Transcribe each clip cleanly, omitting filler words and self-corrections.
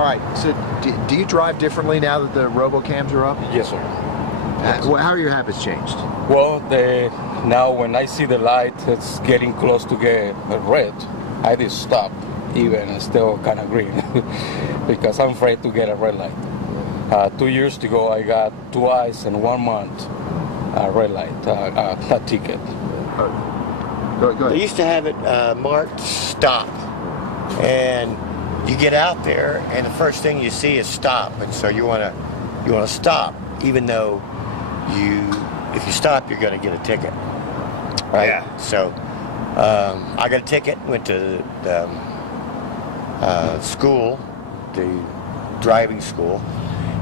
All right, so do you drive differently now that the RoboCams are up? Yes, sir. How are your habits changed? Well, now when I see the light it's getting close to get red, I just stop, even still kind of green, because I'm afraid to get a red light. 2 years ago, I got twice in 1 month a red light, a ticket. Go ahead. They used to have it marked stop, and you get out there, and the first thing you see is stop, and so you want to stop, even though if you stop, you're going to get a ticket, right? Yeah. So I got a ticket, went to the school, the driving school,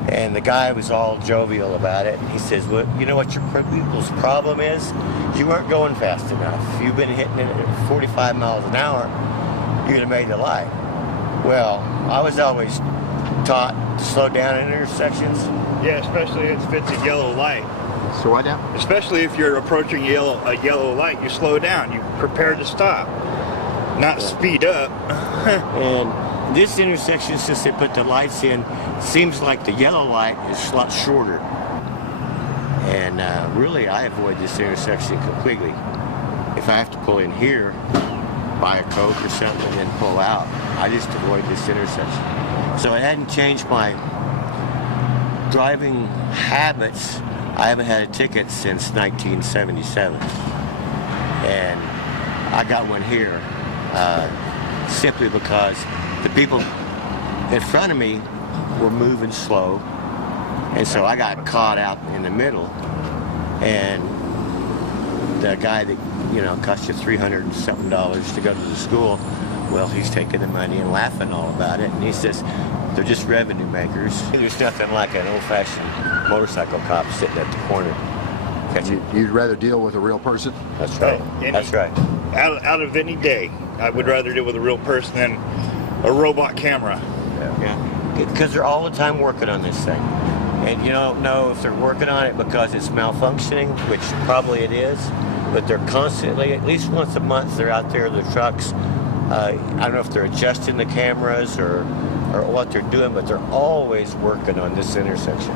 and the guy was all jovial about it. He says, well, you know what your people's problem is? You weren't going fast enough. You've been hitting it at 45 miles an hour, you'd have made the light. Well, I was always taught to slow down in intersections. Yeah, especially if it's a yellow light. So what now? Especially if you're approaching a yellow light, you slow down. You prepare to stop, not speed up. And this intersection, since they put the lights in, seems like the yellow light is a lot shorter. And really, I avoid this intersection completely. If I have to pull in here, buy a Coke or something, and then pull out, I just avoid this intersection. So it hadn't changed my driving habits. I haven't had a ticket since 1977. And I got one here simply because the people in front of me were moving slow, and so I got caught out in the middle, and the guy that, you know, cost you $300 and something to go to the school, well, he's taking the money and laughing all about it, and he says they're just revenue makers. There's nothing like an old-fashioned motorcycle cop sitting at the corner. You'd rather deal with a real person? That's right. That's right. Out of any day, I would rather deal with a real person than a robot camera. Yeah. Because they're all the time working on this thing. And you don't know if they're working on it because it's malfunctioning, which probably it is, but they're constantly, at least once a month, they're out there, the trucks. I don't know if they're adjusting the cameras or what they're doing, but they're always working on this intersection.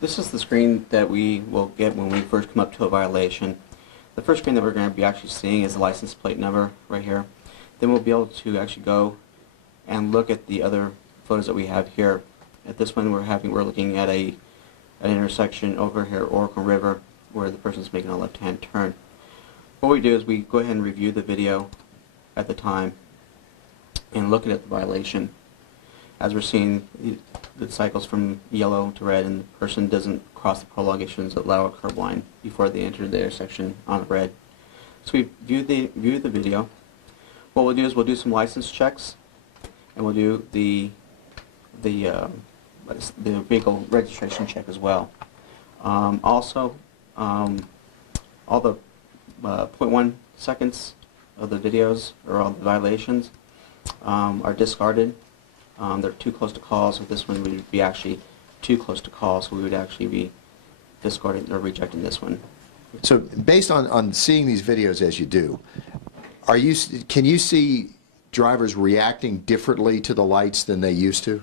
This is the screen that we will get when we first come up to a violation. The first screen that we're going to be actually seeing is the license plate number right here. Then we'll be able to actually go and look at the other photos that we have here. At this one we're looking at an intersection over here, Oracle River, where the person's making a left-hand turn. What we do is we go ahead and review the video at the time and look at the violation. As we're seeing, it cycles from yellow to red, and the person doesn't cross the prolongations that allow a curb line before they enter the intersection on red. So we view the video. What we'll do is we'll do some license checks, and we'll do the vehicle registration check as well. Also, all the 0.1 seconds of the videos or all the violations are discarded. They're too close to call, so this one would be actually too close to call, so we would actually be discarding or rejecting this one. So based on seeing these videos as you do, can you see drivers reacting differently to the lights than they used to?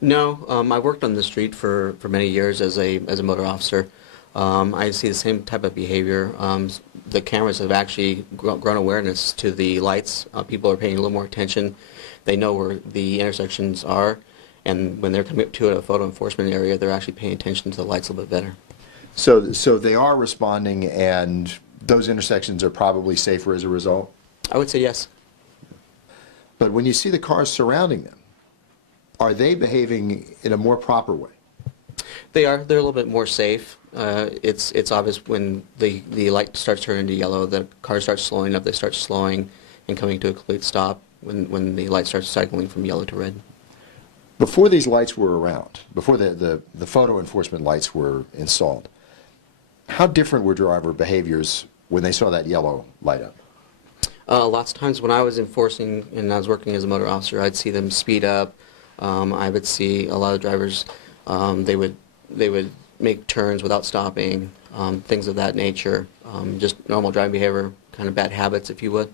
No, I worked on the street for many years as a motor officer. I see the same type of behavior. The cameras have actually grown awareness to the lights. People are paying a little more attention. They know where the intersections are, and when they're coming up to a photo enforcement area, they're actually paying attention to the lights a little bit better. So they are responding, and those intersections are probably safer as a result? I would say yes. But when you see the cars surrounding them, are they behaving in a more proper way? They are. They're a little bit more safe. It's obvious when the light starts turning to yellow, the car starts slowing up, they start slowing and coming to a complete stop when the light starts cycling from yellow to red. Before these lights were around, before the photo enforcement lights were installed, how different were driver behaviors when they saw that yellow light up? Lots of times when I was enforcing and I was working as a motor officer, I'd see them speed up. I would see a lot of drivers, they would make turns without stopping, things of that nature, just normal driving behavior, kind of bad habits, if you would.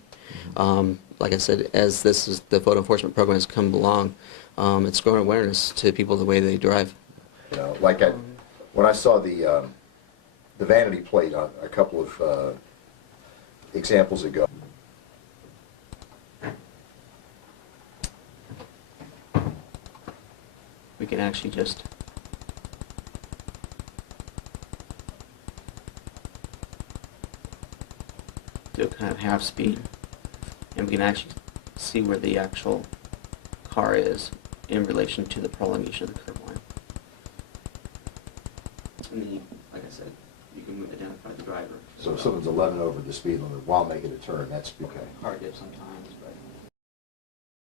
Like I said, as the photo enforcement program has come along, it's grown awareness to people the way they drive. You know, like when I saw the vanity plate on a couple of examples ago. We can actually just do kind of half speed, and we can actually see where the actual car is in relation to the prolongation of the curb line. And then, like I said, you can identify the driver. So if someone's 11 over the speed limit while making a turn, that's okay. Hard dip sometimes.